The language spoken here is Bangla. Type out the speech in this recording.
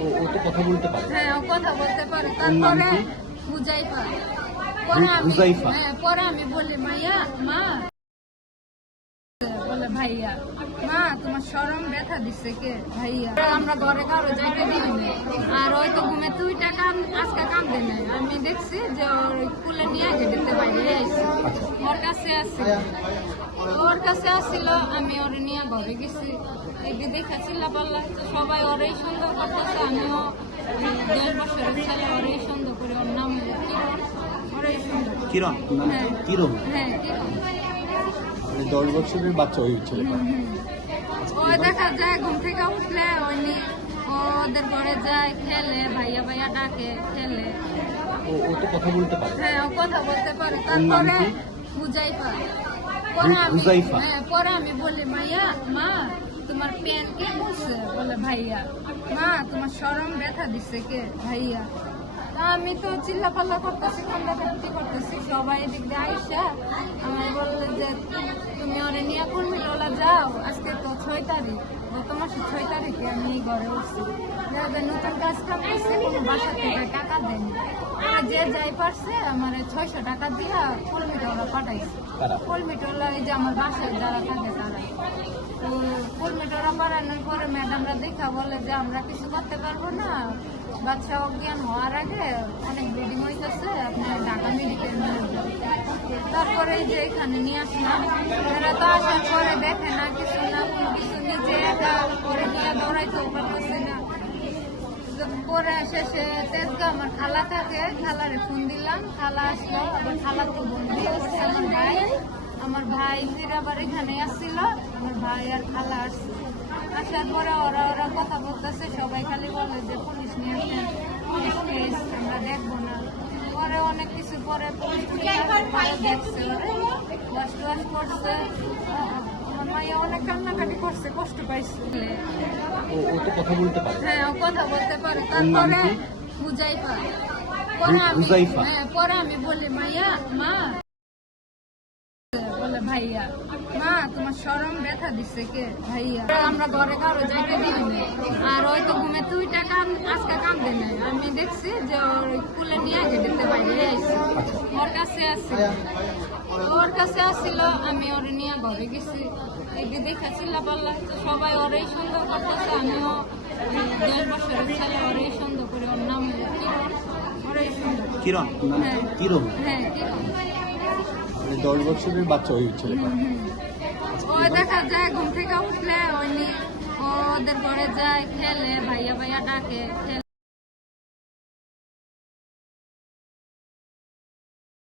ও তো কথা বলতে পারে। হ্যাঁ, ও কথা বলতে পারে। ওর নাম তারপরে কি? হুজাইফা। হুজাইফা? হ্যাঁ, পরে আমি বলি মাইয়া মা, বলে ভাইয়া, মা তোমার শরম ব্যথা দিচ্ছে কে ভাইয়া? আমরা ঘরে কারো যাইতে দিইনি। আর ওই তো ঘুমে তুইটা আজকে কান্দে নাই। আমি দেখছি যে ওর কুলে নিয়ে গেটে বাইরে আইছে। ওর কাছে আসছিল, আমি ওর নিয়ে ঘরে গেছি। একদিন দেখা চিল্লা পাল্লা সবাই ওরই সুন্দর করতেছে। আমিও 10 বছরের ছেলে ওরই সুন্দর করে। ওর নাম কিরণ, ওরই সুন্দর। কিরণ? হ্যাঁ কিরণ? হ্যাঁ কিরণ। 10 বছরের বাচ্চা ওই ছেলেটা। ওই দেখা যায় ঘুম থেকে উঠলে ওদের ঘরে যায়, খেলে, ভাইয়া ভাইয়া ডাকে, খেলে। ও তো কথা বলতে পারে। হ্যাঁ, ও কথা বলতে পারে। ওর নাম তারপরে কি? হুজাইফা। হুজাইফা? হ্যাঁ, পরে আমি বলি মাইয়া মা তোমার প্যান কে বলছে? বলে ভাইয়া। মা তোমার শরম ব্যথা দিচ্ছে কে ভাইয়া? তা আমি তো চিল্লা পাল্লা করতেছি, কান্দাকাটি করতেছি। সবাই এদিক দিয়ে আইসা আমি বললে যে তুমি ওরে নিয়ে কর্মীটোলা যাও, আজকে তো 6 তারিখ, গত মাসে 6 তারিখে আমি এই ঘরে উঠছি। নতুন কাজ কাম করছে, কোনো বাসা থেকে টাকা দেয়নি। ওরা যে যাই পারছে আমার 600 টাকা দিয়া কর্মীটোলা পাঠাইছে। কর্মীটোলা এই যে আমার বাসায় যারা থাকে তারা। তো কর্মীটোলা পাঠানোর পরে ম্যাডামরা দেখা বলে যে আমরা কিছু করতে পারবো না, বাচ্চা অজ্ঞান হওয়ার আগে অনেক ব্লিডিং হইতেছে, আপনার ঢাকা মেডিকেল নিয়ে যান। তারপরে এই যে এখানে নিয়ে আসলাম। এরা তো আসার পরে দেখে না কিছু না, কিছু নিজে একা করে নিয়ে দৌড়াইতেও পারতেছে না। পরে শেষে তেজগা আমার খালা থাকে, খালারে ফোন দিলাম, খালা আসলো। আবার খালা তো বন্ধু হচ্ছে আমার ভাই ফির আবার এখানে আসছিল। আমার ভাই আর খালা আসছে। আসার পরে ওরা কথা বলতেছে, সবাই খালি বলে যে পুলিশ নিয়ে আসেন, পুলিশ কেস আমরা দেখবো না। পরে অনেক কিছু পরে পুলিশ দেখছে, ওয়াশ টোয়াশ করছে। আমার মাইয়া অনেক কান্নাকাটি করছে, কষ্ট পাইছে। ও তো কথা বলতে পারে। হ্যাঁ, ও কথা বলতে পারে। ওর নাম তারপরে কি? হুজাইফা। হুজাইফা? হ্যাঁ, পরে আমি বলি মাইয়া মা, বলে ভাইয়া, মা তোমার শরম ব্যথা দিচ্ছে কে ভাইয়া? আমরা ঘরে কারো যাইতে দিইনি। আর ওই তো ঘুমে তুইটা আজকে কান্দে নাই। আমি দেখছি যে ওর কুলে নিয়ে গেটে বাইরে আইছে। ওর কাছে আসছিল, আমি ওর নিয়ে ঘরে গেছি। একদিন দেখা চিল্লা পাল্লা সবাই ওরই সুন্দর করতেছে। আমিও 10 বছরের ছেলে ওরই সুন্দর করে। ওর নাম কিরণ, ওরই সুন্দর। কিরণ? হ্যাঁ কিরণ? হ্যাঁ কিরণ। 10 বছরের বাচ্চা ওই ছেলেটা। ওই দেখা যায় ঘুম থেকে উঠলে ওদের ঘরে যায়, খেলে, ভাইয়া ভাইয়া ডাকে, খেলে।